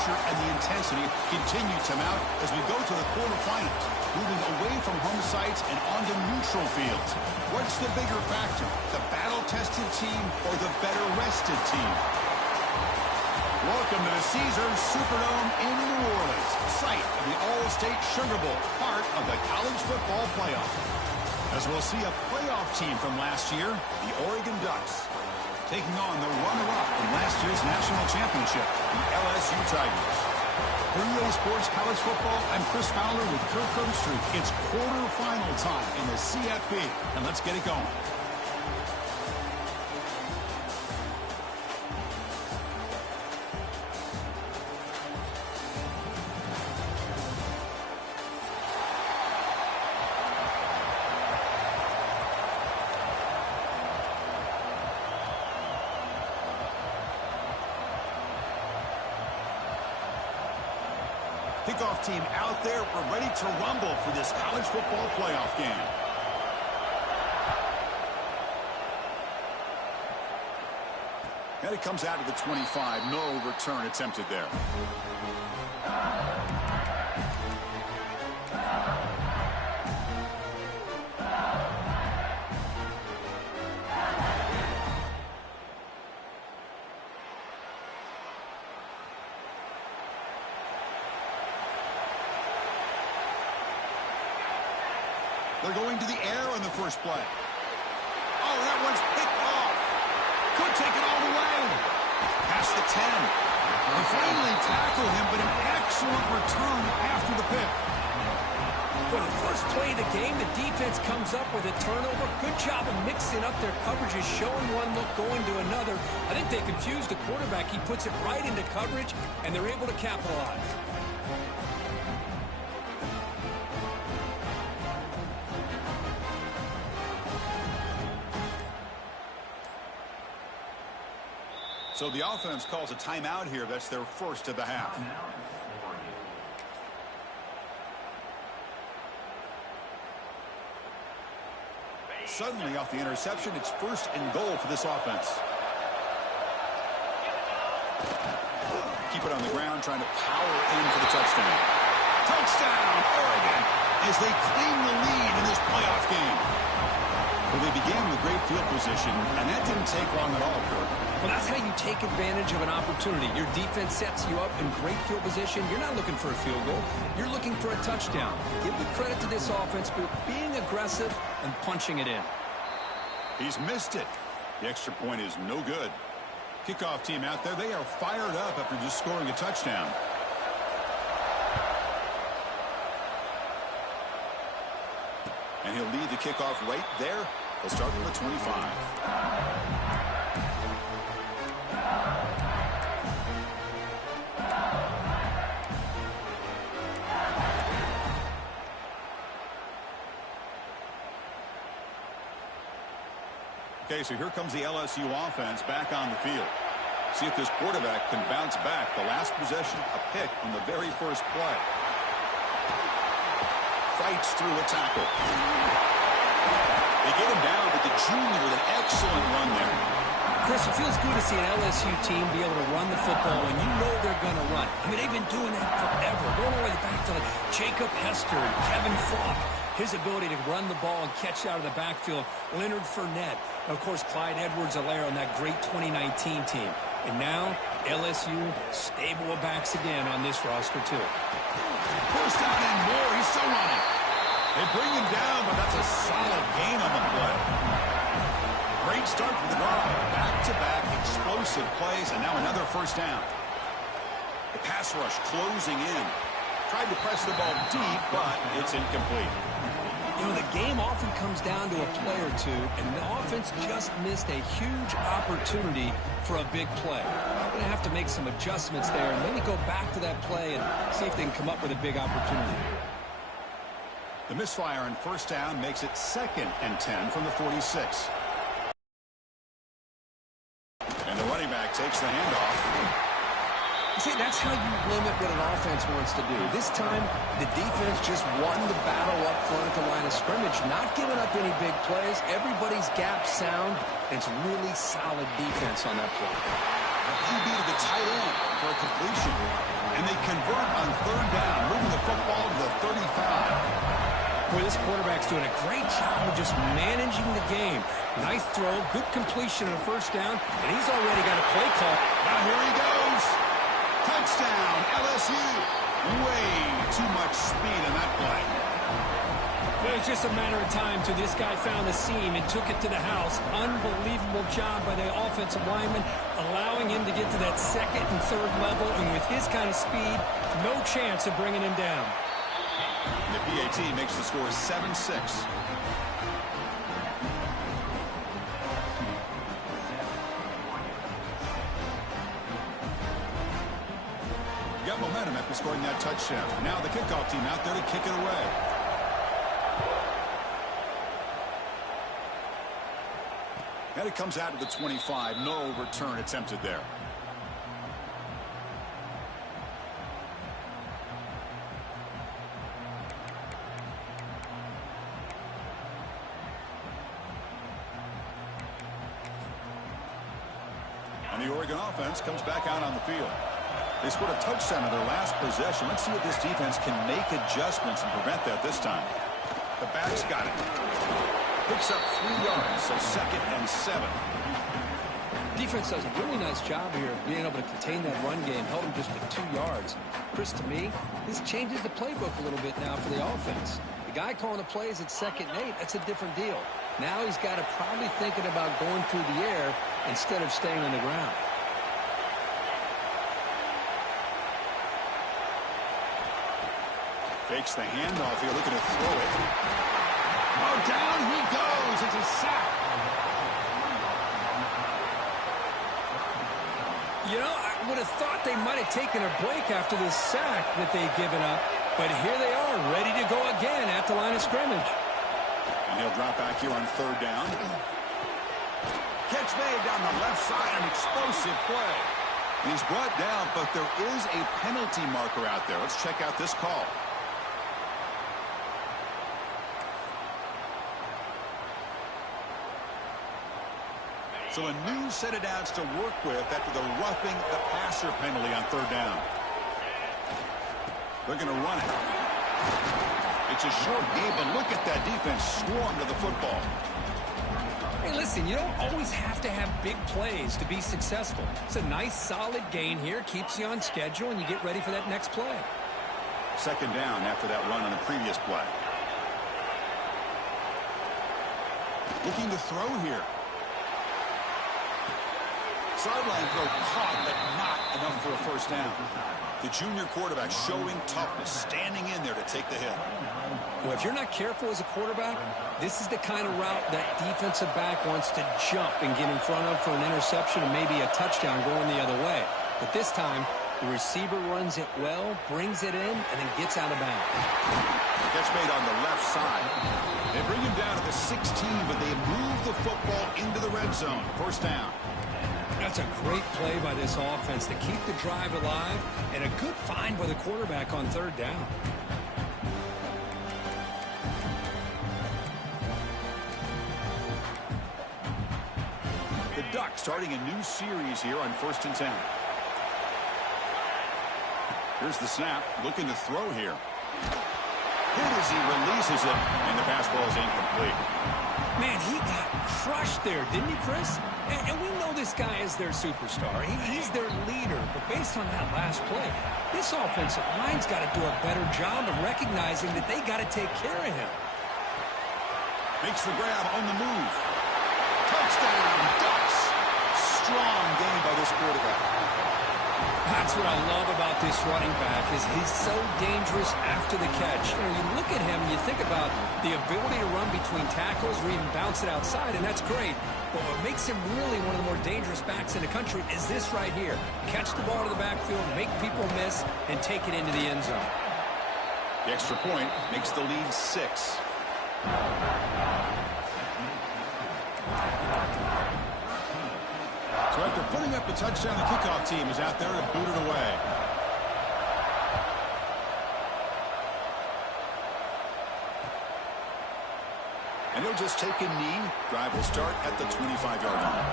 pressure and the intensity continue to mount as we go to the quarterfinals, moving away from home sites and onto neutral fields. What's the bigger factor, the battle-tested team or the better-rested team? Welcome to the Caesars Superdome in New Orleans, site of the All-State Sugar Bowl, part of the college football playoff. As we'll see a playoff team from last year, the Oregon Ducks, taking on the runner-up from last year's national championship, the LSU Tigers. For EA Sports College Football, I'm Chris Fowler with Kirk Herbstreit. It's quarterfinal time in the CFB, and let's get it going. Kickoff team out there. We're ready to rumble for this college football playoff game. And it comes out to the 25. No return attempted there. They're going to the air on the first play. Oh, that one's picked off. Could take it all the way. Past the 10. They finally tackle him, but an excellent return after the pick. For the first play of the game, the defense comes up with a turnover. Good job of mixing up their coverages, showing one look, going to another. I think they confused the quarterback. He puts it right into coverage, and they're able to capitalize. So the offense calls a timeout here. That's their first of the half. Suddenly off the interception, it's first and goal for this offense. Keep it on the ground, trying to power in for the touchdown. Touchdown, Oregon, as they claim the lead in this playoff game. Well, they began with great field position, and that didn't take long at all, Kirk. Well, that's how you take advantage of an opportunity. Your defense sets you up in great field position. You're not looking for a field goal. You're looking for a touchdown. Give the credit to this offense for being aggressive and punching it in. He's missed it. The extra point is no good. Kickoff team out there, they are fired up after just scoring a touchdown. And he'll lead the kickoff right there. He'll start from the 25. Okay, so here comes the LSU offense back on the field. See if this quarterback can bounce back. The last possession, a pick on the very first play. Fights through a tackle. They get him down, but the junior with an excellent run there. Chris, it feels good to see an LSU team be able to run the football, and you know they're going to run. I mean, they've been doing that forever. Going all the way back to like Jacob Hester and Kevin Falk. His ability to run the ball and catch out of the backfield. Leonard Fournette. And, of course, Clyde Edwards-Helaire on that great 2019 team. And now, LSU stable of backs again on this roster, too. First down and more. He's still running. They bring him down, but that's a solid gain on the play. Great start from the drive. Back-to-back explosive plays, and now another first down. The pass rush closing in. Tried to press the ball deep, but it's incomplete. You know, the game often comes down to a play or two, and the offense just missed a huge opportunity for a big play. They're going to have to make some adjustments there and maybe go back to that play and see if they can come up with a big opportunity. The misfire on first down makes it 2nd and 10 from the 46. And the running back takes the handoff. See, that's how you limit what an offense wants to do. This time, the defense just won the battle up front at the line of scrimmage, not giving up any big plays. Everybody's gap sound, and it's really solid defense on that play. A QB to the tight end for a completion. And they convert on third down, moving the football to the 35. Boy, this quarterback's doing a great job of just managing the game. Nice throw, good completion on a first down, and he's already got a play call. Now here he goes. Touchdown, LSU. Way too much speed in that play. Well, it's just a matter of time till this guy found the seam and took it to the house. Unbelievable job by the offensive lineman, allowing him to get to that second and third level, and with his kind of speed, no chance of bringing him down. And the PAT makes the score 7-6. Got momentum after scoring that touchdown. Now the kickoff team out there to kick it away. And it comes out to the 25. No return attempted there. And the Oregon offense comes back out on the field. They scored a touchdown in their last possession. Let's see if this defense can make adjustments and prevent that this time. The back's got it. Picks up 3 yards, so 2nd and 7. Defense does a really nice job here of being able to contain that run game, held him just to 2 yards. Chris, to me, this changes the playbook a little bit now for the offense. The guy calling the plays at 2nd and 8, that's a different deal. Now he's got to probably thinking about going through the air instead of staying on the ground. Fakes the handoff here, looking to throw it. Oh, down he goes. It's a sack. You know, I would have thought they might have taken a break after this sack that they'd given up. But here they are, ready to go again at the line of scrimmage. And he'll drop back here on 3rd down. Catch made down the left side, an explosive play. And he's brought down, but there is a penalty marker out there. Let's check out this call. So a new set of downs to work with after the roughing the passer penalty on 3rd down. They're going to run it. It's a short game, but look at that defense swarm to the football. Hey, listen, you don't always have to have big plays to be successful. It's a nice, solid gain here, keeps you on schedule, and you get ready for that next play. 2nd down after that run on the previous play. Looking to throw here. Sideline throw caught, but not enough for a 1st down. The junior quarterback showing toughness, standing in there to take the hit. Well, if you're not careful as a quarterback, this is the kind of route that defensive back wants to jump and get in front of for an interception and maybe a touchdown going the other way. But this time, the receiver runs it well, brings it in, and then gets out of bounds. Catch made on the left side. They bring him down to the 16, but they move the football into the red zone. 1st down. That's a great play by this offense to keep the drive alive, and a good find by the quarterback on 3rd down. The Ducks starting a new series here on 1st and 10. Here's the snap, looking to throw here. Hit as he releases it, and the pass ball is incomplete. Man, he got crushed there, didn't he, Chris? And we know this guy is their superstar. He's their leader. But based on that last play, this offensive line's got to do a better job of recognizing that they got to take care of him. Makes the grab on the move. Touchdown, Ducks. Strong game by this quarterback. That's what I love about this running back is he's so dangerous after the catch. You know, you look at him, you think about the ability to run between tackles or even bounce it outside, and that's great. But what makes him really one of the more dangerous backs in the country is this right here. Catch the ball to the backfield, make people miss, and take it into the end zone. The extra point makes the lead 6. So after putting up the touchdown, the kickoff team is out there to boot it away. And he'll just take a knee. Drive will start at the 25-yard line.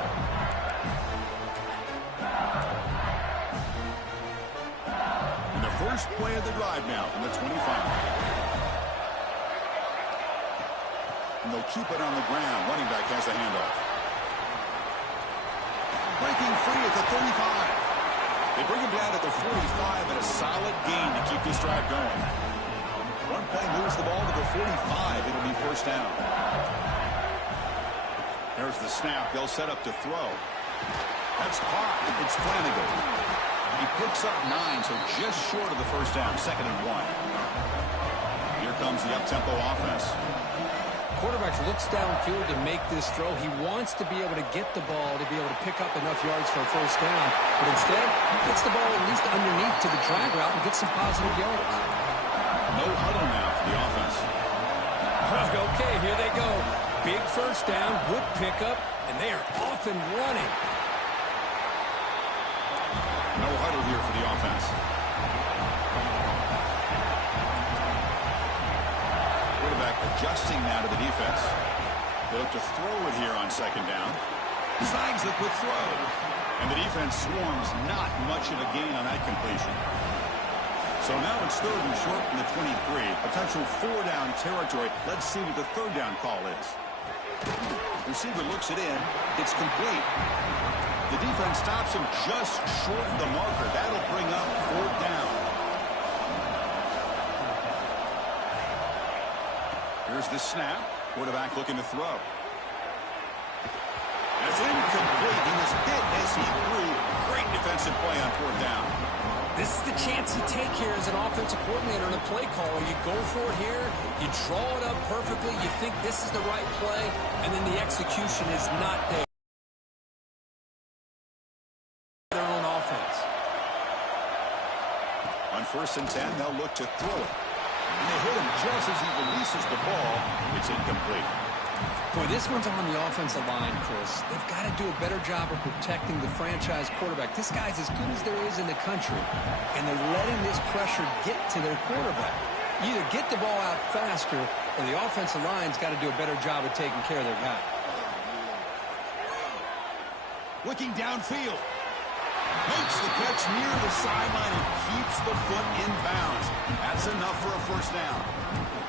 first play of the drive now from the 25. And they'll keep it on the ground. Running back has the handoff. Breaking free at the 35. They bring him down at the 45 and a solid gain to keep this drive going. One play moves the ball to the 45. It'll be first down. There's the snap. They'll set up to throw. That's caught. It's Flanagan. He picks up 9, so just short of the first down. 2nd and 1. Here comes the up-tempo offense. Quarterback looks downfield to make this throw. He wants to be able to get the ball to be able to pick up enough yards for a first down. But instead, gets the ball at least underneath to the drag route and gets some positive yards. No huddle now for the offense. Okay, here they go. Big first down, good pickup, and they are off and running. No huddle here for the offense. Quarterback adjusting now to the defense. They look to throw it here on 2nd down. Signs the quick throw. And the defense swarms, not much of a gain on that completion. So now it's 3rd and short from the 23. Potential 4-down territory. Let's see what the 3rd down call is. Receiver looks it in. It's complete. The defense stops him just short of the marker. That'll bring up 4th down. Here's the snap. Quarterback looking to throw. That's incomplete. He was hit as he threw. Great defensive play on 4th down. This is the chance you take here as an offensive coordinator and a play caller. You go for it here. You draw it up perfectly. You think this is the right play, and then the execution is not there. Their own offense. On 1st and 10, they'll look to throw it. And they hit him just as he releases the ball. It's incomplete. Boy, this one's on the offensive line, Chris. They've got to do a better job of protecting the franchise quarterback. This guy's as good as there is in the country, and they're letting this pressure get to their quarterback. You either get the ball out faster, or the offensive line's got to do a better job of taking care of their guy. Looking downfield. Makes the catch near the sideline and keeps the foot in bounds. That's enough for a first down.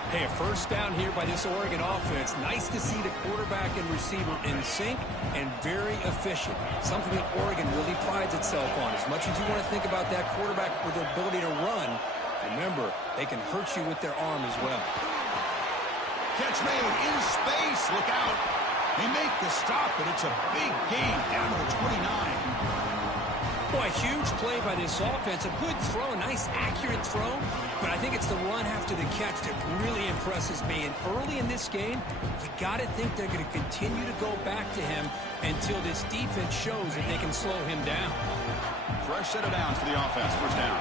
Hey, a first down here by this Oregon offense. Nice to see the quarterback and receiver in sync and very efficient. Something that Oregon really prides itself on. As much as you want to think about that quarterback with their ability to run, remember, they can hurt you with their arm as well. Catch made in space. Look out. They make the stop, but it's a big gain down to the 29. Boy, a huge play by this offense. A good throw, a nice accurate throw. But I think it's the run after the catch that really impresses me. And early in this game, you got to think they're going to continue to go back to him until this defense shows that they can slow him down. Fresh set of downs for the offense. First down.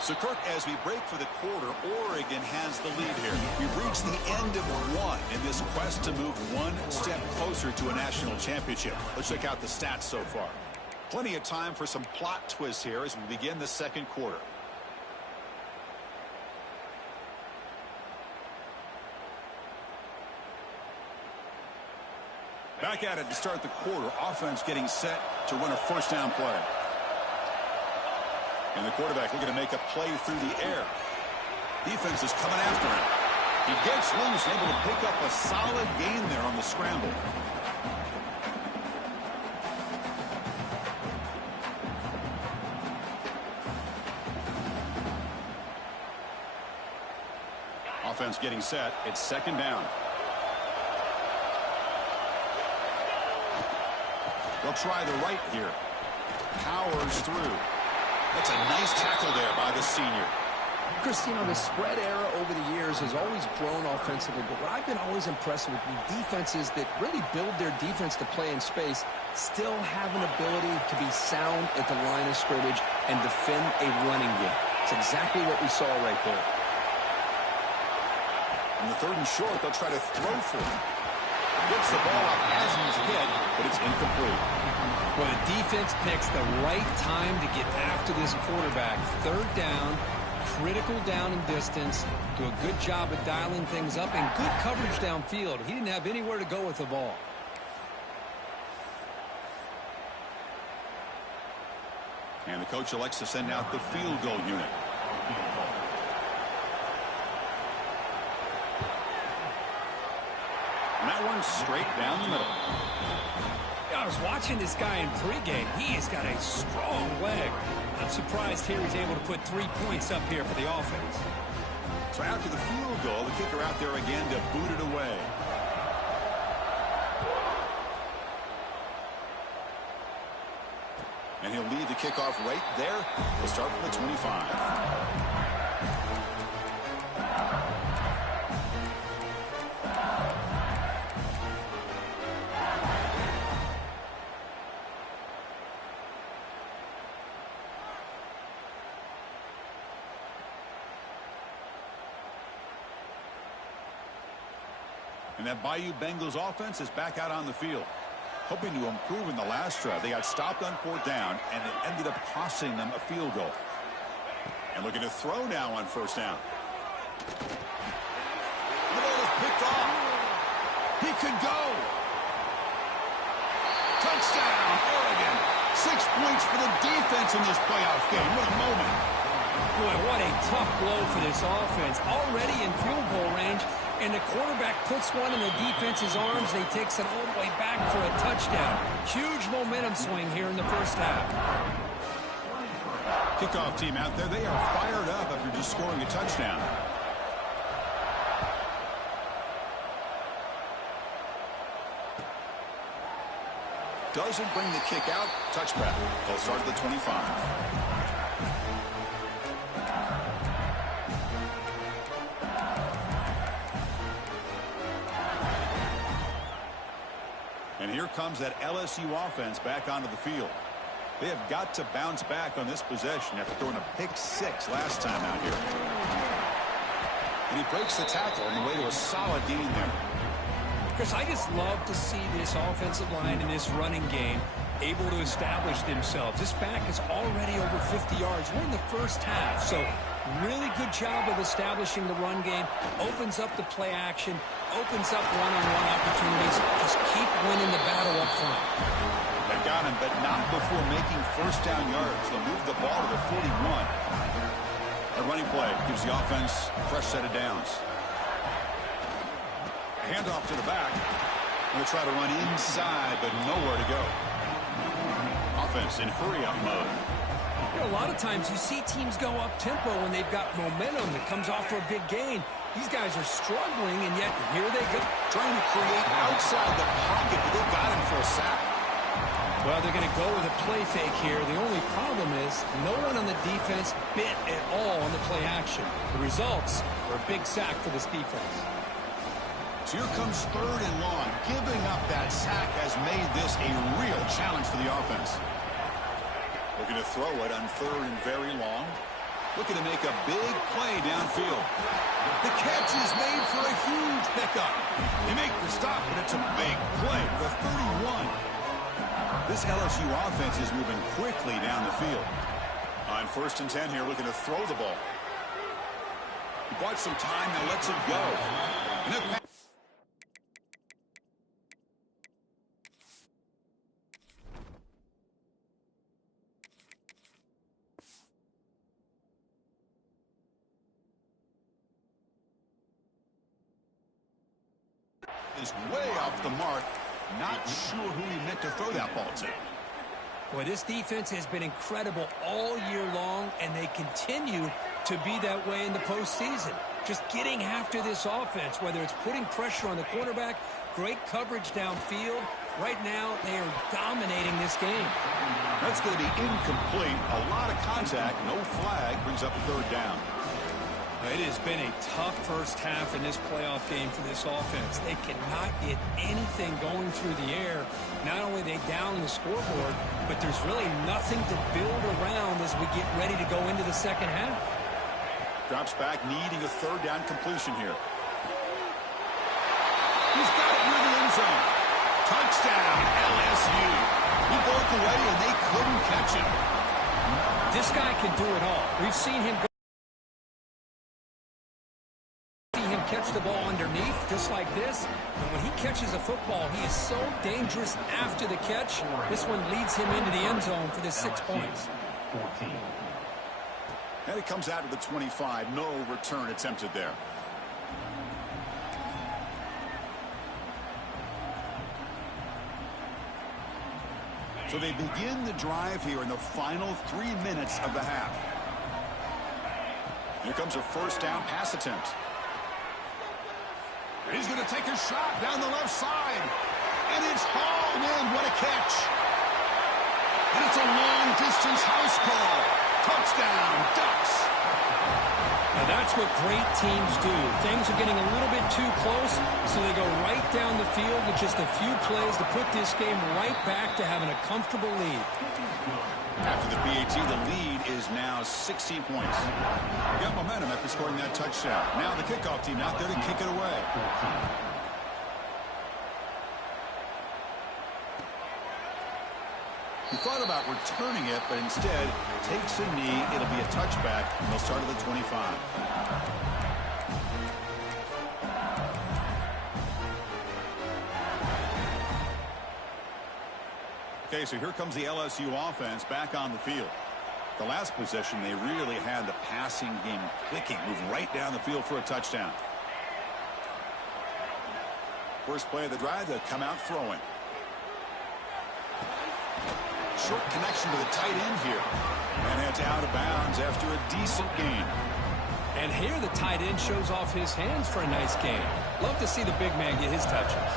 So, Kirk, as we break for the quarter, Oregon has the lead here. We've reached the end of one in this quest to move one step closer to a national championship. Let's check out the stats so far. Plenty of time for some plot twists here as we begin the 2nd quarter. Back at it to start the quarter. Offense getting set to run a first down play. And the quarterback looking to make a play through the air. Defense is coming after him. He gets loose, able to pick up a solid gain there on the scramble. Offense getting set. It's 2nd down. They'll try the right here. Powers through. That's a nice tackle there by the senior. Christine, the spread era over the years has always grown offensively, but what I've been always impressed with defenses that really build their defense to play in space still have an ability to be sound at the line of scrimmage and defend a running game. It's exactly what we saw right there. On the 3rd and short, they'll try to throw for it. Gets the ball up as he's hit, but it's incomplete. Well, the defense picks the right time to get after this quarterback. 3rd down, critical down and distance. Do a good job of dialing things up and good coverage downfield. He didn't have anywhere to go with the ball. And the coach elects to send out the field goal unit. And that one's straight down the middle. I was watching this guy in pregame. He has got a strong leg. I'm surprised here he's able to put 3 points up here for the offense. So after the field goal, the kicker out there again to boot it away. And he'll lead the kickoff right there. We'll start from the 25. And that Bayou Bengals offense is back out on the field, hoping to improve in the last drive. They got stopped on 4th down, and it ended up costing them a field goal. And looking to throw now on 1st down. The ball is picked off. He could go. Touchdown, Oregon. 6 points for the defense in this playoff game. What a moment. Boy, what a tough blow for this offense. Already in field goal range, and the quarterback puts one in the defense's arms. They takes it all the way back for a touchdown. Huge momentum swing here in the first half. Kickoff team out there, they are fired up after just scoring a touchdown. Doesn't bring the kick out. Touchback. They'll start at the 25. And here comes that LSU offense back onto the field. They have got to bounce back on this possession after throwing a pick-6 last time out here. And he breaks the tackle on the way to a solid gain there. Chris, I just love to see this offensive line in this running game able to establish themselves. This back is already over 50 yards. We're in the first half, so really good job of establishing the run game. Opens up the play action, opens up one-on-one opportunities. Just keep winning the battle up front. They've got him, but not before making 1st down yards. They'll move the ball to the 41. A running play gives the offense a fresh set of downs. A handoff to the back. We'll try to run inside, but nowhere to go. Offense in hurry-up mode. You know, a lot of times you see teams go up-tempo when they've got momentum that comes off for a big gain. These guys are struggling, and yet here they go. Trying to create outside the pocket, but they've got him for a sack. Well, they're going to go with a play fake here. The only problem is no one on the defense bit at all on the play action. The results are a big sack for this defense. So here comes 3rd and long. Giving up that sack has made this a real challenge for the offense. Looking to throw it on 3rd and very long. Looking to make a big play downfield. The catch is made for a huge pickup. They make the stop, but it's a big play for the 31. This LSU offense is moving quickly down the field. On 1st and 10 here, looking to throw the ball. He bought some time, now lets it go. And it is way off the mark. Not sure who he meant to throw that ball to. Boy, this defense has been incredible all year long, and they continue to be that way in the postseason. Just getting after this offense, whether it's putting pressure on the quarterback, great coverage downfield. Right now, they are dominating this game. That's going to be incomplete. A lot of contact, no flag, brings up 3rd down. It has been a tough first half in this playoff game for this offense. They cannot get anything going through the air. Not only are they down the scoreboard, but there's really nothing to build around as we get ready to go into the second half. Drops back, needing a 3rd down completion here. He's got it near the end zone. Touchdown, LSU. He broke away, and they couldn't catch him. This guy can do it all. We've seen him catch the ball underneath just like this, and when he catches a football, he is so dangerous after the catch. This one leads him into the end zone for the 6 points. And it comes out to the 25. No return attempted there. So they begin the drive here in the final 3 minutes of the half. Here comes a first down pass attempt. He's going to take a shot down the left side. And it's hauled in. What a catch. And it's a long-distance house call. Touchdown, Ducks. Now that's what great teams do. Things are getting a little bit too close, so they go right down the field with just a few plays to put this game right back to having a comfortable lead. After the PAT, the lead is now 16 points. They got momentum after scoring that touchdown. Now the kickoff team out there to kick it away. He thought about returning it, but instead takes a knee. It'll be a touchback, and they'll start at the 25. Okay, so here comes the LSU offense back on the field. The last possession, they really had the passing game clicking, moving right down the field for a touchdown. First play of the drive, they'll come out throwing. Short connection to the tight end here. And heads out of bounds after a decent gain. And here the tight end shows off his hands for a nice gain. Love to see the big man get his touches.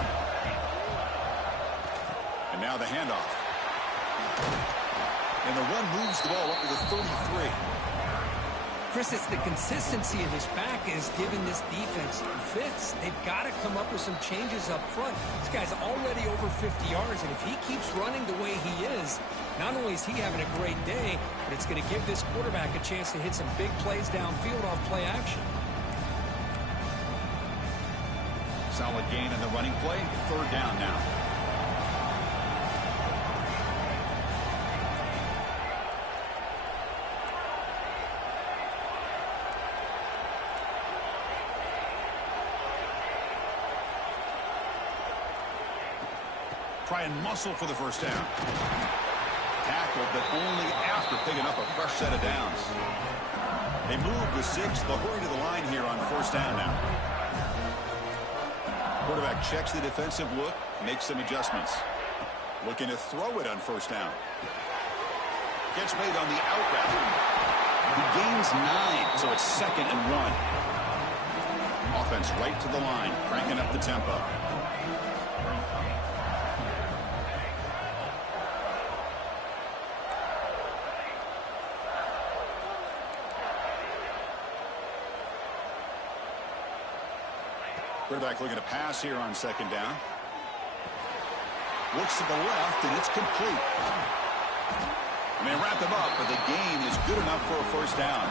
And now the handoff. And the run moves the ball up to the 33. Chris, it's the consistency in his back is giving this defense fits. They've got to come up with some changes up front. This guy's already over 50 yards, and if he keeps running the way he is, not only is he having a great day, but it's going to give this quarterback a chance to hit some big plays downfield off play action. Solid gain in the running play. Third down now. Try and muscle for the first down. Tackled, but only after picking up a fresh set of downs. They move the 6. They'll hurry to the line here on first down now. Quarterback checks the defensive look, makes some adjustments. Looking to throw it on first down. Catch made on the out route. He gains 9, so it's 2nd and 1. Offense right to the line, cranking up the tempo. Quarterback looking to pass here on second down. Looks to the left, and it's complete. And they wrap him up, but the gain is good enough for a first down.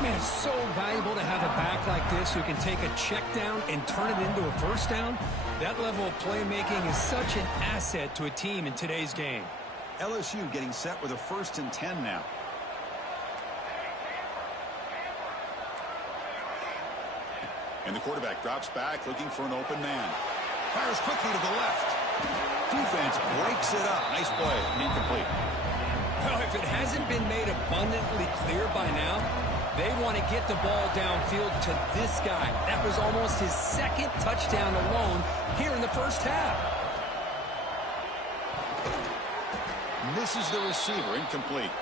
Man, it's so valuable to have a back like this who can take a check down and turn it into a first down. That level of playmaking is such an asset to a team in today's game. LSU getting set with a 1st and 10 now. And the quarterback drops back, looking for an open man. Fires quickly to the left. Defense breaks it up. Nice play. Incomplete. Well, if it hasn't been made abundantly clear by now, they want to get the ball downfield to this guy. That was almost his 2nd touchdown alone here in the first half. Misses the receiver. Incomplete.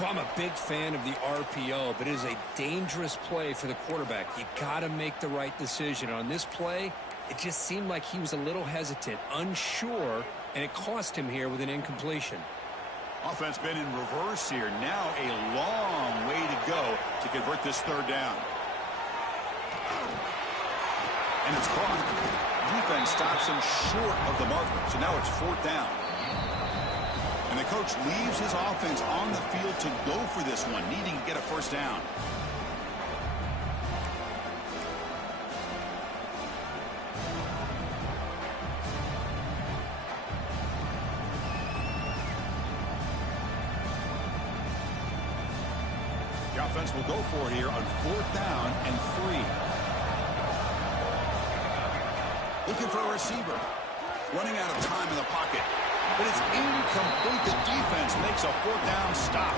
Well, I'm a big fan of the RPO, but it is a dangerous play for the quarterback. You got to make the right decision. On this play, it just seemed like he was a little hesitant, unsure, and it cost him here with an incompletion. Offense been in reverse here. Now a long way to go to convert this third down. And it's caught. Defense stops him short of the marker, so now it's 4th down. And the coach leaves his offense on the field to go for this one, needing to get a first down. The offense will go for it here on 4th down and 3. Looking for a receiver. Running out of time in the pocket. but it's incomplete. The defense makes a fourth down stop.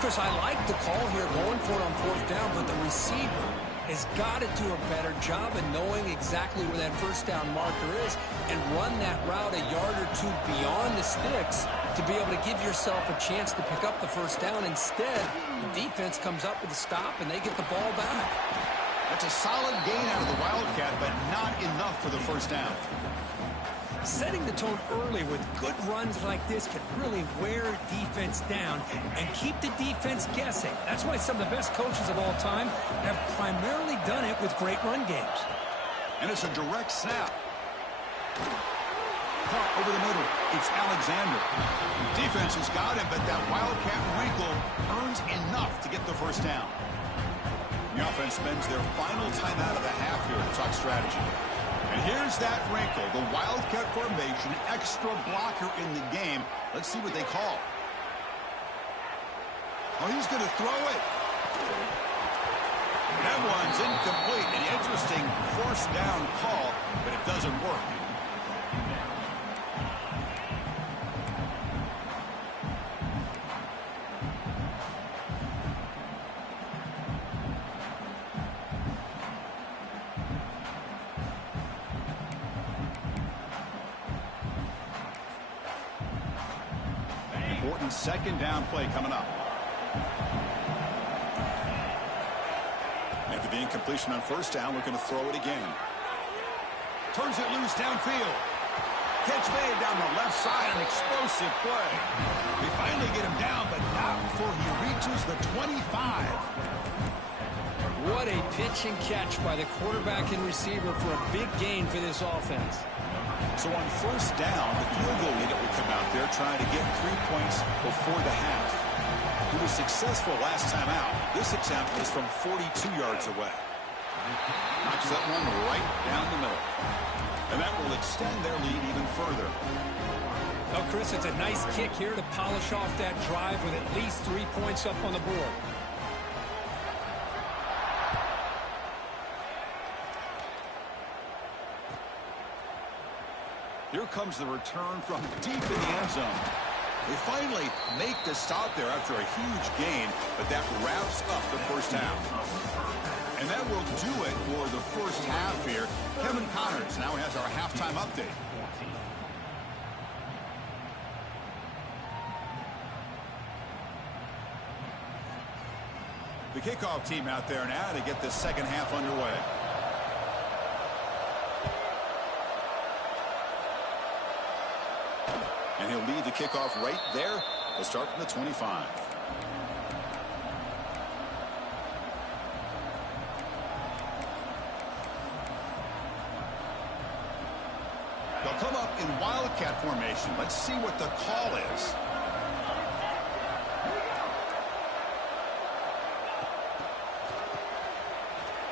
Chris, I like the call here going for it on fourth down, but the receiver has got to do a better job of knowing exactly where that first down marker is and run that route a yard or two beyond the sticks to be able to give yourself a chance to pick up the first down. Instead, the defense comes up with a stop and they get the ball back. That's a solid gain out of the Wildcat, but not enough for the first down. Setting the tone early with good runs like this can really wear defense down and keep the defense guessing. That's why some of the best coaches of all time have primarily done it with great run games. And it's a direct snap. Caught over the middle. It's Alexander. Defense has got him, but that Wildcat wrinkle earns enough to get the first down. The offense spends their final time out of the half here to talk strategy. And here's that wrinkle, the Wildcat formation, extra blocker in the game. Let's see what they call. Oh, he's going to throw it. That one's incomplete. An interesting force down call, but it doesn't work. Important second down play coming up. After the incompletion on first down, we're going to throw it again. Turns it loose downfield. Catch made down the left side, an explosive play. They finally get him down, but not before he reaches the 25. What a pitch and catch by the quarterback and receiver for a big gain for this offense. So on first down, the field goal unit will come out there trying to get 3 points before the half. He was successful last time out. This attempt is from 42 yards away. Knocks that one right down the middle. And that will extend their lead even further. Well, Chris, it's a nice kick here to polish off that drive with at least 3 points up on the board. Here comes the return from deep in the end zone. They finally make the stop there after a huge gain, but that wraps up the first half. And that will do it for the first half here. Kevin Connors now has our halftime update. The kickoff team out there now to get the second half underway. And he'll lead the kickoff right there. They'll start from the 25. They'll come up in Wildcat formation. Let's see what the call is.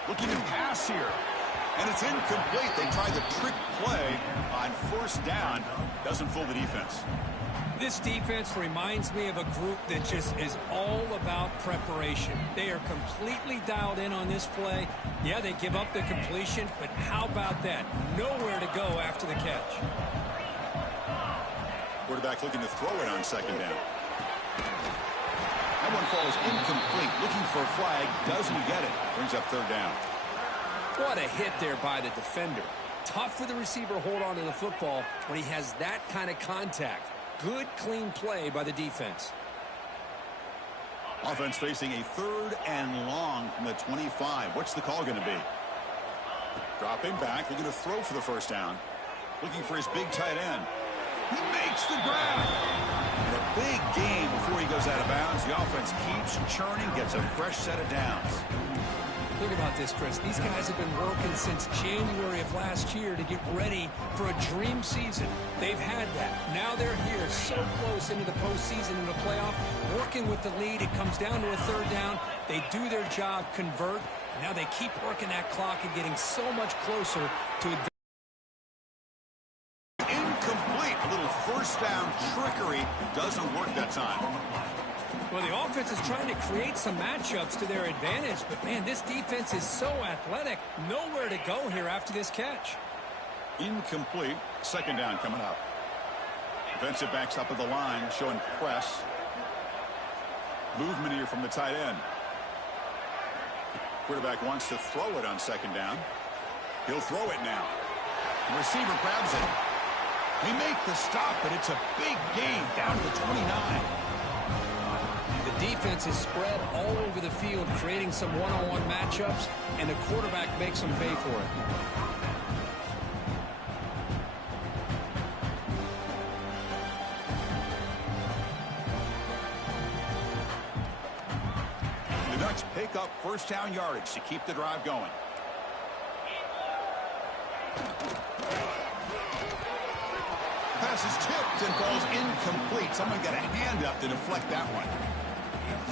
Looking to pass here. And it's incomplete. They try the trick play on first down. Doesn't fool the defense. This defense reminds me of a group that just is all about preparation. They are completely dialed in on this play. Yeah, they give up the completion, but how about that? Nowhere to go after the catch. Quarterback looking to throw it on second down. That one falls incomplete. Looking for a flag. Doesn't get it. Brings up third down. What a hit there by the defender. Tough for the receiver to hold on to the football when he has that kind of contact. Good, clean play by the defense. Offense facing a third and long from the 25. What's the call going to be? Dropping back. Looking to throw for the first down. Looking for his big tight end. He makes the grab. And a big gain before he goes out of bounds. The offense keeps churning, gets a fresh set of downs. Think about this, Chris. These guys have been working since January of last year to get ready for a dream season. They've had that. Now they're here so close into the postseason and the playoff, working with the lead. It comes down to a third down. They do their job, convert. And now they keep working that clock and getting so much closer to advance. Incomplete. A little first down trickery doesn't work that time. Well, the offense is trying to create some matchups to their advantage, but, man, this defense is so athletic. Nowhere to go here after this catch. Incomplete. Second down coming up. Defensive backs up at the line, showing press. Movement here from the tight end. Quarterback wants to throw it on second down. He'll throw it now. The receiver grabs it. They make the stop, but it's a big gain down to the 29. The defense is spread all over the field, creating some one-on-one matchups, and the quarterback makes them pay for it. The Ducks pick up first down yardage to keep the drive going. Pass is tipped and falls incomplete. Someone got a hand up to deflect that one.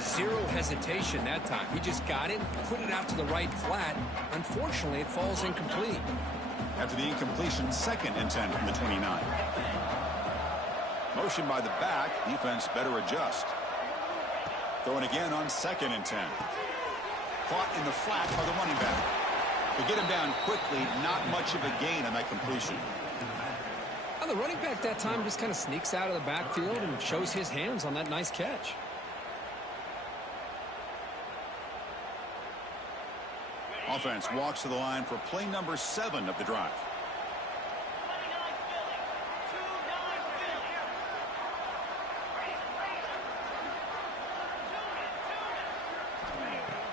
Zero hesitation that time. He just got it, put it out to the right flat. Unfortunately, it falls incomplete. After the incompletion, 2nd and 10 from the 29. Motion by the back. Defense better adjust. Throwing again on 2nd and 10. Caught in the flat by the running back. They get him down quickly. Not much of a gain on that completion. Well, the running back that time just kind of sneaks out of the backfield and shows his hands on that nice catch. Offense walks to the line for play number 7 of the drive.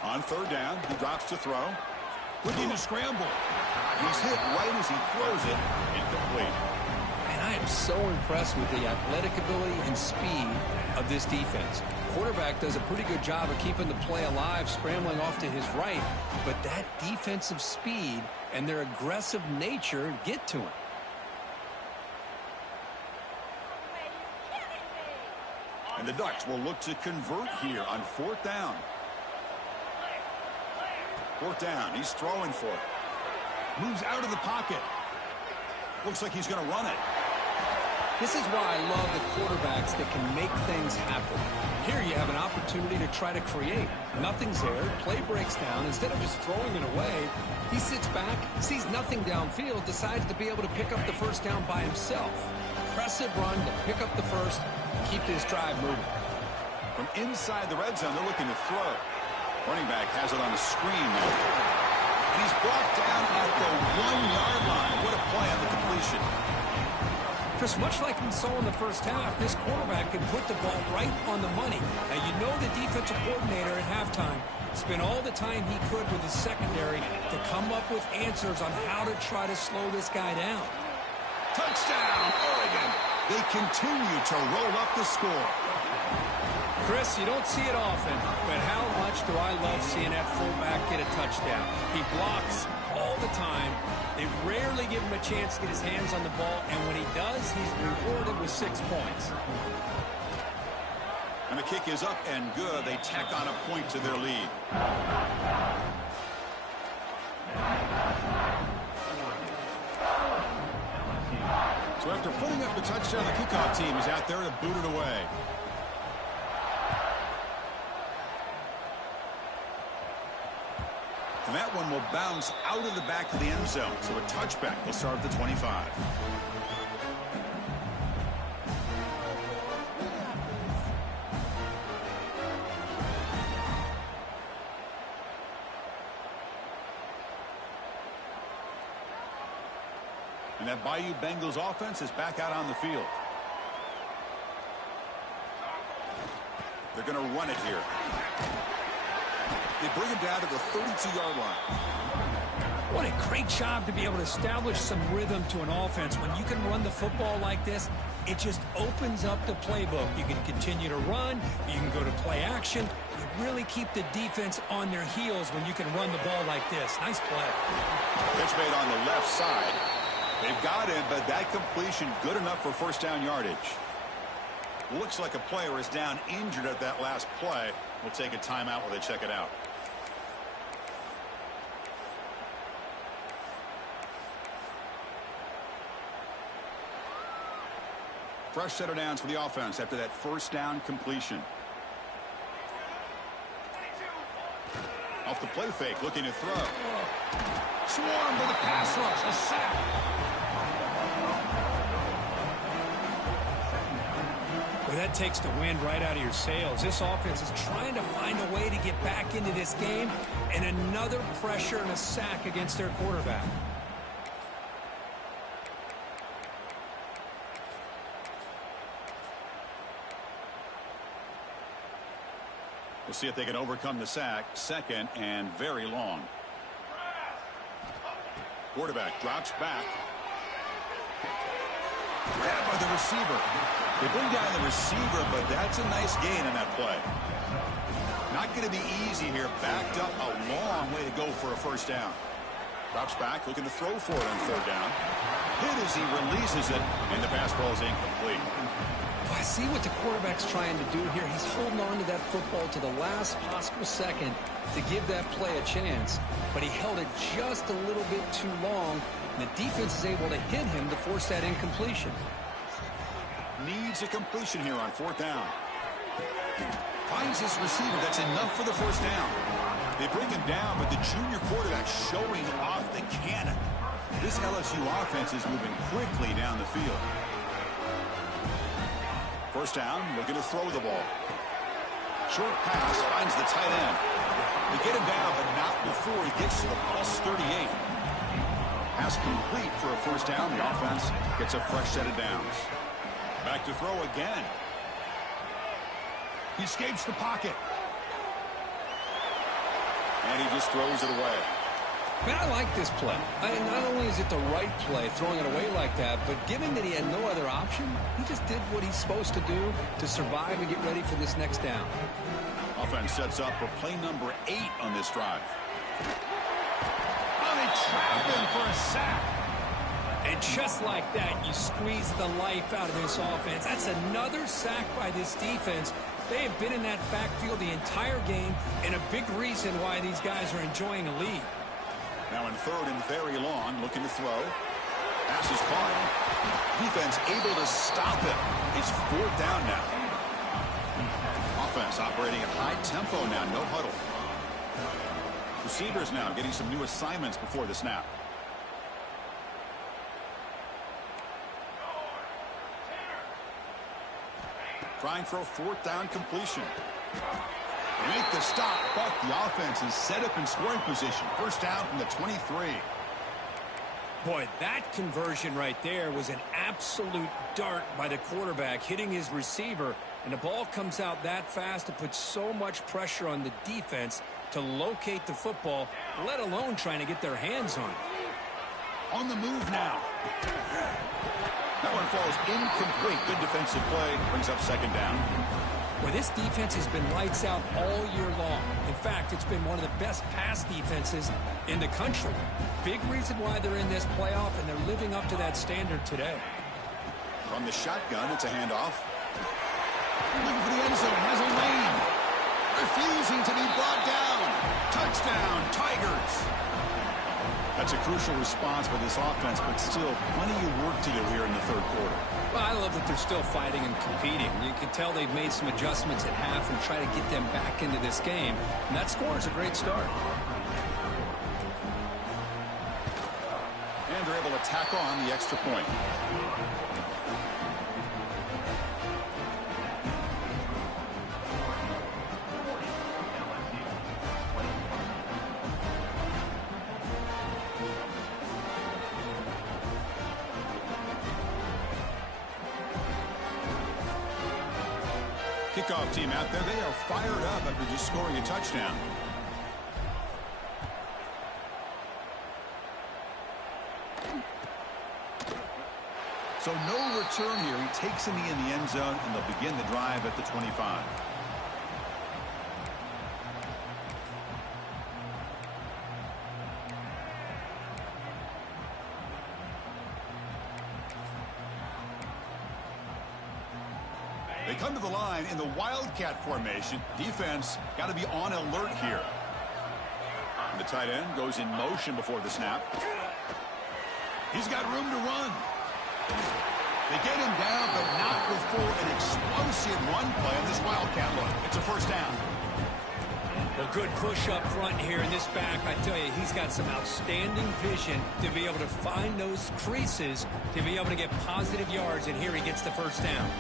On 3rd down, he drops to throw. Looking to scramble. He's hit right as he throws it. Incomplete. And I am so impressed with the athletic ability and speed of this defense. Quarterback does a pretty good job of keeping the play alive, scrambling off to his right, but that defensive speed and their aggressive nature get to him. And the Ducks will look to convert here on 4th down. 4th down, he's throwing for it. Moves out of the pocket. Looks like he's going to run it. This is why I love the quarterbacks that can make things happen. Here you have an opportunity to try to create. Nothing's there. Play breaks down. Instead of just throwing it away, he sits back, sees nothing downfield, decides to be able to pick up the first down by himself. Impressive run to pick up the first, keep this drive moving. From inside the red zone, they're looking to throw. Running back has it on the screen now. And he's brought down at the 1-yard line. What a play on the completion. Chris, much like we saw in the first half, this quarterback can put the ball right on the money. Now, you know the defensive coordinator at halftime spent all the time he could with his secondary to come up with answers on how to try to slow this guy down. Touchdown, Oregon. They continue to roll up the score. Chris, you don't see it often, but how much do I love seeing that fullback get a touchdown. He blocks all the time. They rarely give him a chance to get his hands on the ball, and when he does, he's rewarded with 6 points. And the kick is up and good. They tack on a point to their lead. So after putting up the touchdown, the kickoff team is out there to boot it away. And that one will bounce out of the back of the end zone. So a touchback will start at the 25. And that Bayou Bengals offense is back out on the field. They're going to run it here. They bring it down to the 32-yard line. What a great job to be able to establish some rhythm to an offense. When you can run the football like this, it just opens up the playbook. You can continue to run. You can go to play action. You really keep the defense on their heels when you can run the ball like this. Nice play. Pitch made on the left side. They've got him, but that completion good enough for first down yardage. Looks like a player is down injured at that last play. We'll take a timeout while they check it out. Fresh set of downs for the offense after that first down completion. Off the play fake, looking to throw. Swarm with a pass rush, a sack. Well, that takes the wind right out of your sails. This offense is trying to find a way to get back into this game, and another pressure and a sack against their quarterback. We'll see if they can overcome the sack. Second and very long. Quarterback drops back. Grabbed by the receiver. They bring down the receiver, but that's a nice gain on that play. Not going to be easy here. Backed up a long way to go for a first down. Drops back, looking to throw for it on third down. Hit as he releases it, and the pass ball is incomplete. I see what the quarterback's trying to do here. He's holding on to that football to the last possible second to give that play a chance, but he held it just a little bit too long, and the defense is able to hit him to force that incompletion. Needs a completion here on fourth down. Finds his receiver. That's enough for the first down. They bring him down, but the junior quarterback showing off the cannon. This LSU offense is moving quickly down the field. First down, looking to throw the ball. Short pass, finds the tight end. They get him down, but not before he gets to the plus 38. Pass complete for a first down. The offense gets a fresh set of downs. Back to throw again. He escapes the pocket. And he just throws it away. Man, I like this play. Not only is it the right play, throwing it away like that, but given that he had no other option, he just did what he's supposed to do to survive and get ready for this next down. Offense sets up for play number 8 on this drive. Oh, they trap him for a sack. And just like that, you squeeze the life out of this offense. That's another sack by this defense. They have been in that backfield the entire game, and a big reason why these guys are enjoying a lead. Now in third and very long, looking to throw. Pass is caught. Defense able to stop it. It's fourth down now. Offense operating at high tempo now, no huddle. Receivers now getting some new assignments before the snap. Trying for a fourth down completion. Make the stop, but the offense is set up in scoring position. First down from the 23. Boy, that conversion right there was an absolute dart by the quarterback, hitting his receiver, and the ball comes out that fast to put so much pressure on the defense to locate the football, let alone trying to get their hands on it. On the move now. That one falls incomplete. Good defensive play. Brings up second down. Well, this defense has been lights out all year long. In fact, it's been one of the best pass defenses in the country. Big reason why they're in this playoff, and they're living up to that standard today. From the shotgun, it's a handoff. Looking for the end zone. Has a lane. Refusing to be brought down. Touchdown, Tigers. That's a crucial response by this offense, but still plenty of work to do here in the third quarter. Well, I love that they're still fighting and competing. You can tell they've made some adjustments at half and try to get them back into this game. And that score is a great start. And they're able to tack on the extra point. Kickoff team out there, they are fired up after just scoring a touchdown. So no return here. He takes a knee in the end zone, and they'll begin the drive at the 25. They come to the line in the Wildcat formation. Defense got to be on alert here. And the tight end goes in motion before the snap. He's got room to run. They get him down, but not before an explosive run play on this Wildcat look. It's a first down. Well, good push up front here in this back. I tell you, he's got some outstanding vision to be able to find those creases, to be able to get positive yards, and here he gets the first down.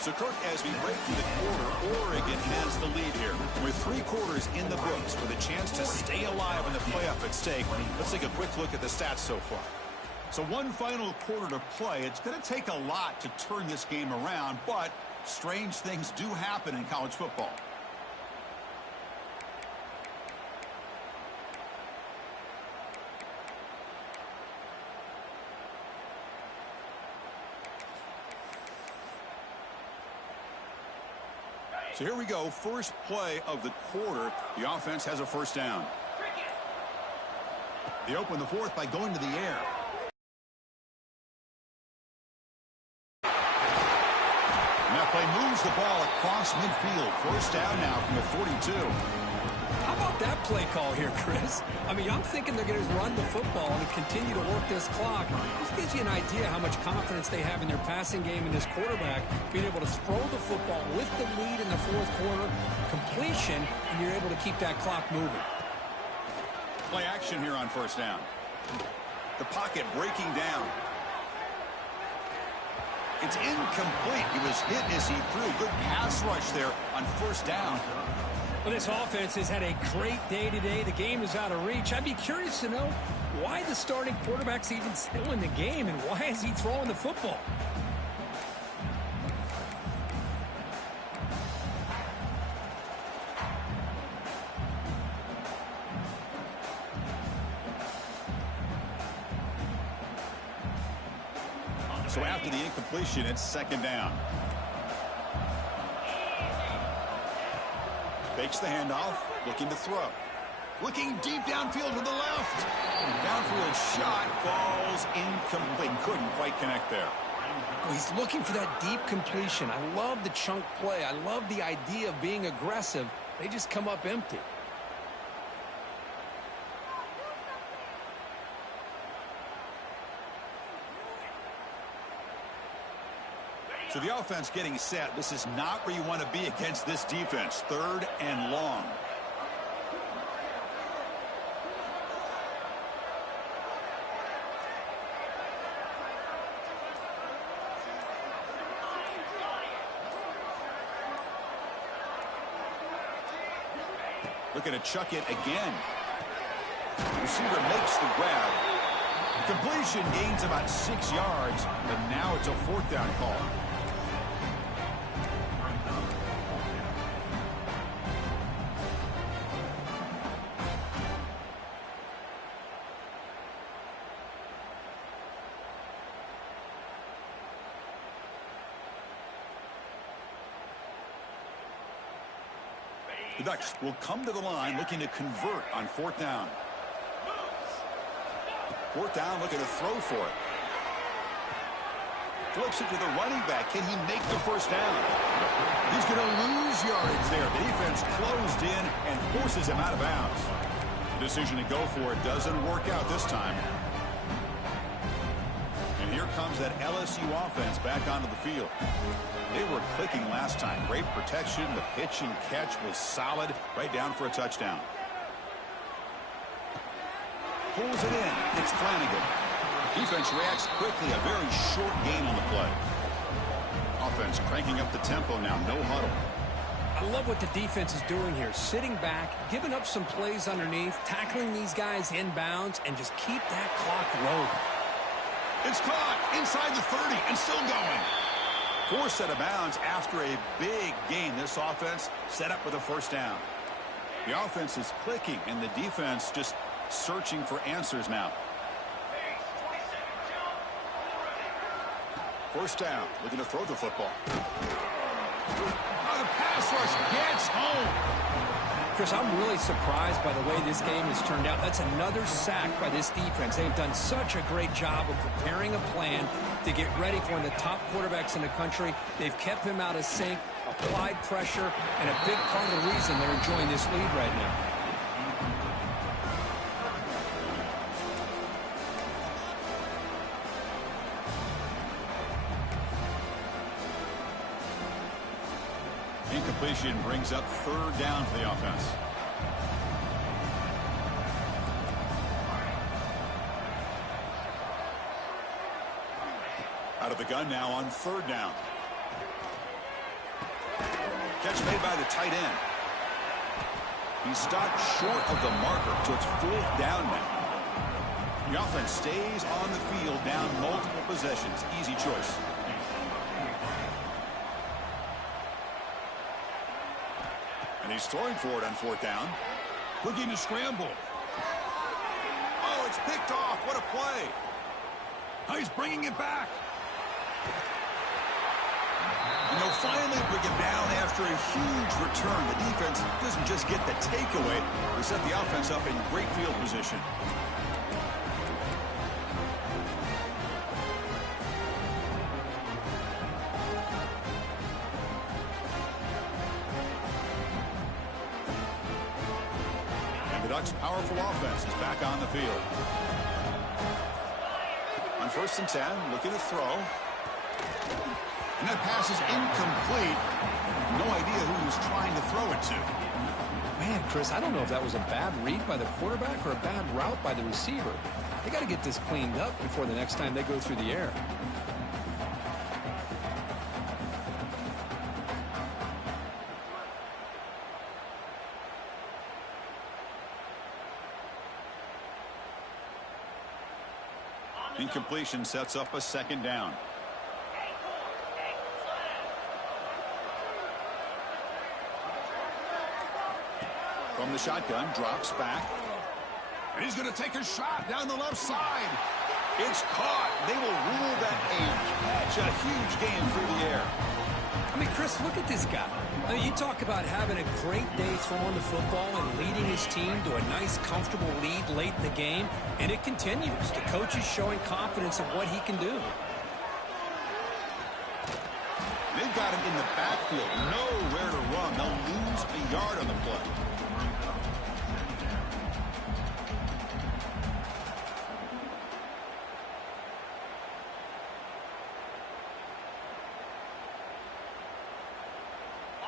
So, Kirk, as we break through the quarter, Oregon has the lead here. With 3 quarters in the books with a chance to stay alive in the playoff at stake, let's take a quick look at the stats so far. So one final quarter to play. It's going to take a lot to turn this game around, but strange things do happen in college football. So here we go, first play of the quarter. The offense has a first down. They open the fourth by going to the air. And that play moves the ball across midfield. First down now from the 42. How about that play call here, Chris? I mean, I'm thinking they're going to run the football and continue to work this clock. This gives you an idea how much confidence they have in their passing game and this quarterback being able to throw the football with the lead in the fourth quarter, completion, and you're able to keep that clock moving. Play action here on first down. The pocket breaking down. It's incomplete. He was hit as he threw. Good pass rush there on first down. Well, this offense has had a great day today. The game is out of reach. I'd be curious to know why the starting quarterback's even still in the game and why is he throwing the football? So after the incompletion, it's second down. Fakes the handoff, looking to throw. Looking deep downfield to the left. Downfield shot falls incomplete. Couldn't quite connect there. Well, he's looking for that deep completion. I love the chunk play. I love the idea of being aggressive. They just come up empty. So the offense getting set. This is not where you want to be against this defense. Third and long. Looking to chuck it again. Receiver makes the grab. Completion gains about 6 yards, but now it's a fourth down call. The Ducks will come to the line looking to convert on fourth down. Fourth down, looking to throw for it. Flips it to the running back. Can he make the first down? He's going to lose yardage there. The defense closed in and forces him out of bounds. The decision to go for it doesn't work out this time. And here comes that LSU offense back onto the field. They were clicking last time. Great protection. The pitch and catch was solid. Right down for a touchdown. Pulls it in. It's Flanagan. Defense reacts quickly. A very short gain on the play. Offense cranking up the tempo now. No huddle. I love what the defense is doing here. Sitting back, giving up some plays underneath, tackling these guys inbounds, and just keep that clock rolling. It's caught inside the 30 and still going. Forced out of bounds after a big gain. This offense set up with a first down. The offense is clicking, and the defense just searching for answers now. First down, looking to throw the football. Oh, the pass rush gets home. Chris, I'm really surprised by the way this game has turned out. That's another sack by this defense. They've done such a great job of preparing a plan to get ready for one of the top quarterbacks in the country. They've kept him out of sync, applied pressure, and a big part of the reason they're enjoying this lead right now. Incompletion brings up third down for the offense. Out of the gun now on third down. Catch made by the tight end. He stopped short of the marker, so it's 4th down now. The offense stays on the field, down multiple possessions. Easy choice. And he's throwing for it on 4th down. Looking to scramble. Oh, it's picked off. What a play. Oh, he's bringing it back. And they'll finally bring him down after a huge return. The defense doesn't just get the takeaway. They set the offense up in great field position. And the Ducks' powerful offense is back on the field. On 1st and 10, looking to throw. And that pass is incomplete. No idea who he was trying to throw it to. Man, Chris, I don't know if that was a bad read by the quarterback or a bad route by the receiver. They got to get this cleaned up before the next time they go through the air. Incompletion sets up a 2nd down. From the shotgun, drops back. And he's going to take a shot down the left side. It's caught. They will rule that a catch. A huge game through the air. I mean, Chris, look at this guy. I mean, you talk about having a great day throwing the football and leading his team to a nice, comfortable lead late in the game, and it continues. The coach is showing confidence of what he can do. They've got him in the backfield. Nowhere to run. They'll lose a yard on the play.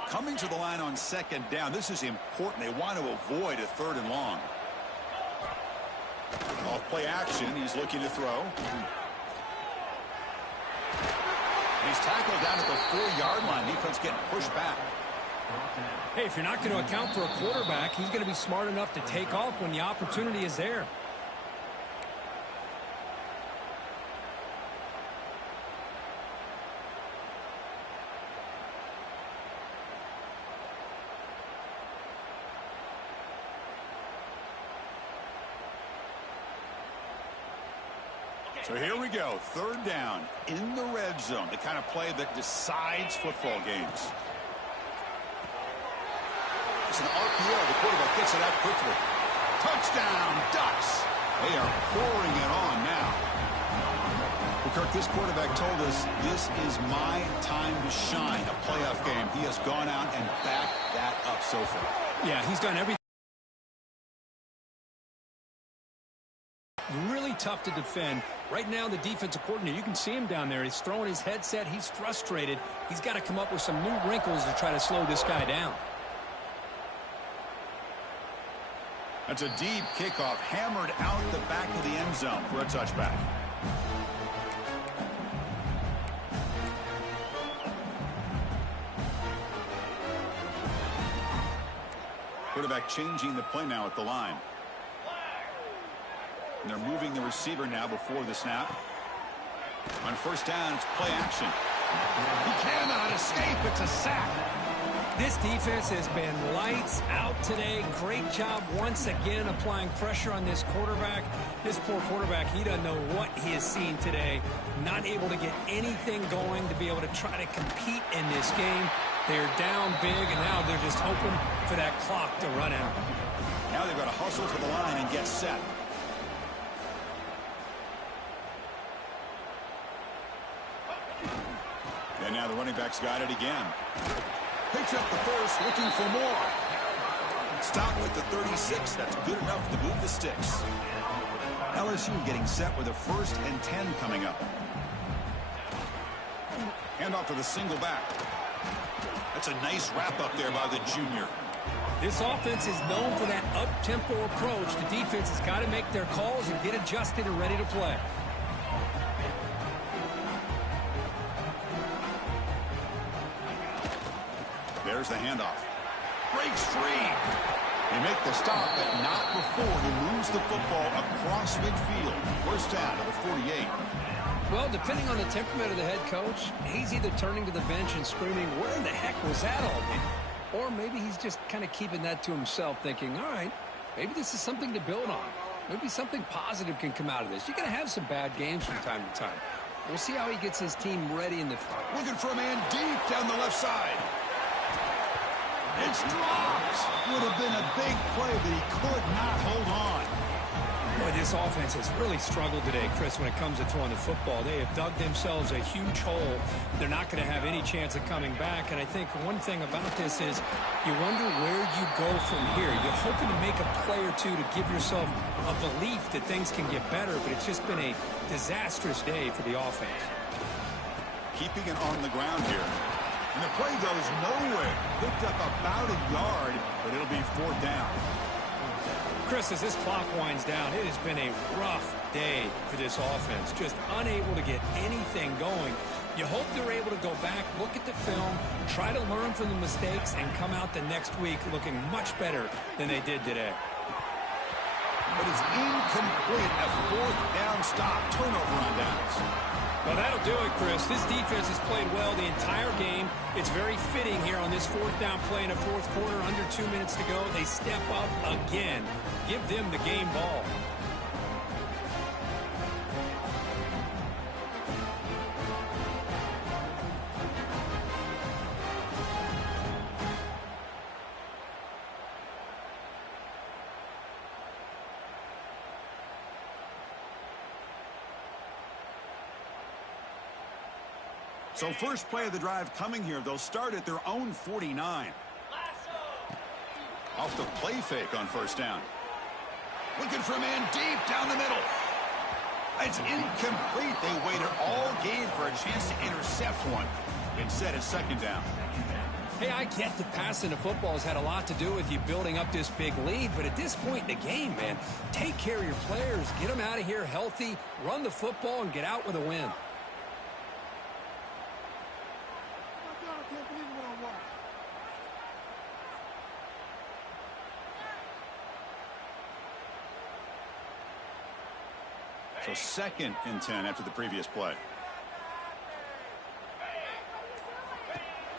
Coming to the line on 2nd down. This is important. They want to avoid a 3rd and long. Off play action. He's looking to throw. He's tackled down at the 4-yard line. Defense getting pushed back. Hey, if you're not going to account for a quarterback, he's going to be smart enough to take off when the opportunity is there. So here we go, 3rd down in the red zone, the kind of play that decides football games. It's an RPO. The quarterback gets it out quickly. Touchdown, Ducks. They are pouring it on now. Well, Kirk, this quarterback told us this is my time to shine, a playoff game. He has gone out and backed that up so far. Yeah, he's done everything. Really tough to defend. Right now, the defensive coordinator, you can see him down there. He's throwing his headset. He's frustrated. He's got to come up with some new wrinkles to try to slow this guy down. That's a deep kickoff, hammered out the back of the end zone for a touchback. Quarterback changing the play now at the line. And they're moving the receiver now before the snap. On 1st down, it's play action. He cannot escape. It's a sack. This defense has been lights out today. Great job once again applying pressure on this quarterback. This poor quarterback, he doesn't know what he has seen today. Not able to get anything going to be able to try to compete in this game. They're down big, and now they're just hoping for that clock to run out. Now they've got to hustle to the line and get set. And now the running back's got it again. Picks up the first, looking for more. Stop with the 36. That's good enough to move the sticks. LSU getting set with a 1st and 10 coming up. Hand off to the single back. That's a nice wrap up there by the junior. This offense is known for that up-tempo approach. The defense has got to make their calls and get adjusted and ready to play. There's the handoff. Breaks free. They make the stop, but not before he moves the football across midfield. First down to the 48. Well, depending on the temperament of the head coach, he's either turning to the bench and screaming, where in the heck was that all been? Or maybe he's just kind of keeping that to himself, thinking, all right, maybe this is something to build on. Maybe something positive can come out of this. You're going to have some bad games from time to time. We'll see how he gets his team ready in the front. Looking for a man deep down the left side. It's dropped. Would have been a big play, but he could not hold on. Boy, this offense has really struggled today, Chris, when it comes to throwing the football. They have dug themselves a huge hole. They're not going to have any chance of coming back. And I think one thing about this is you wonder where you go from here. You're hoping to make a play or two to give yourself a belief that things can get better, but it's just been a disastrous day for the offense. Keeping it on the ground here. And the play goes nowhere. Picked up about a yard, but it'll be fourth down. Chris, as this clock winds down, it has been a rough day for this offense. Just unable to get anything going. You hope they're able to go back, look at the film, try to learn from the mistakes, and come out the next week looking much better than they did today. But it's incomplete. A fourth down stop. Turnover on downs. Well, that'll do it, Chris. This defense has played well the entire game. It's very fitting here on this fourth down play in the fourth quarter. Under 2 minutes to go. They step up again. Give them the game ball. So first play of the drive coming here. They'll start at their own 49. Off the play fake on first down. Looking for a man deep down the middle. It's incomplete. They waited all game for a chance to intercept one. Instead, it's second down. Hey, I get that passing the football has had a lot to do with you building up this big lead, but at this point in the game, man, take care of your players. Get them out of here healthy, run the football, and get out with a win. So second and 10 after the previous play.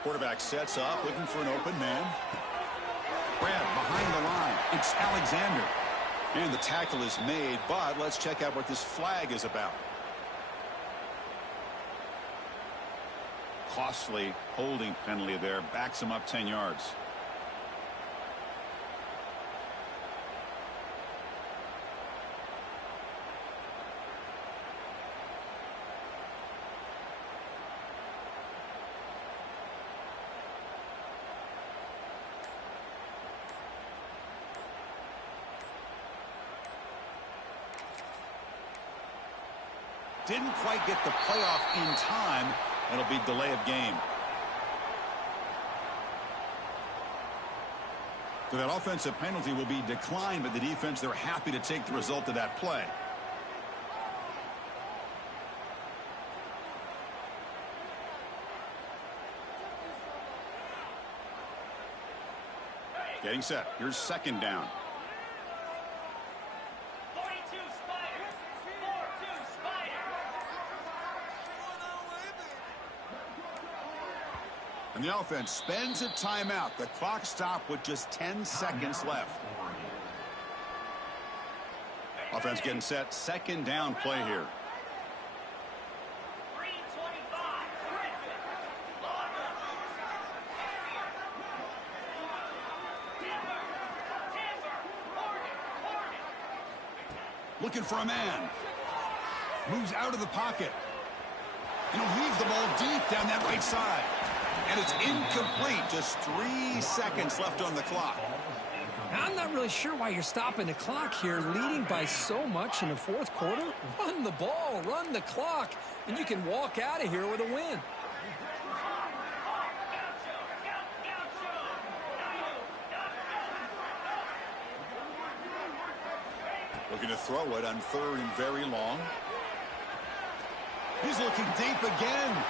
Quarterback sets up, looking for an open man. Grab behind the line. It's Alexander. And the tackle is made, but let's check out what this flag is about. Costly holding penalty there. Backs him up 10 yards. Didn't quite get the playoff in time. It'll be delay of game. So that offensive penalty will be declined, but the defense, they're happy to take the result of that play. Getting set. Here's second down. And the offense spends a timeout. The clock stopped with just 10 seconds left. Offense getting set. Second down play here. Looking for a man. Moves out of the pocket. And he'll weave the ball deep down that right side. And it's incomplete. Just 3 seconds left on the clock. I'm not really sure why you're stopping the clock here, leading by so much in the fourth quarter. Run the ball, run the clock, and you can walk out of here with a win. Looking to throw it on third and very long. He's looking deep again.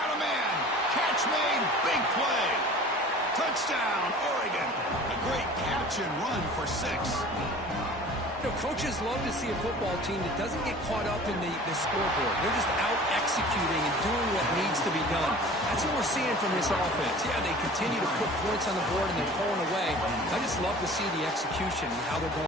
got a man. Catch made. Big play. Touchdown, Oregon. A great catch and run for 6. You know, coaches love to see a football team that doesn't get caught up in the scoreboard. They're just out executing and doing what needs to be done. That's what we're seeing from this offense. Yeah, they continue to put points on the board and they're pulling away. I just love to see the execution and how they're going.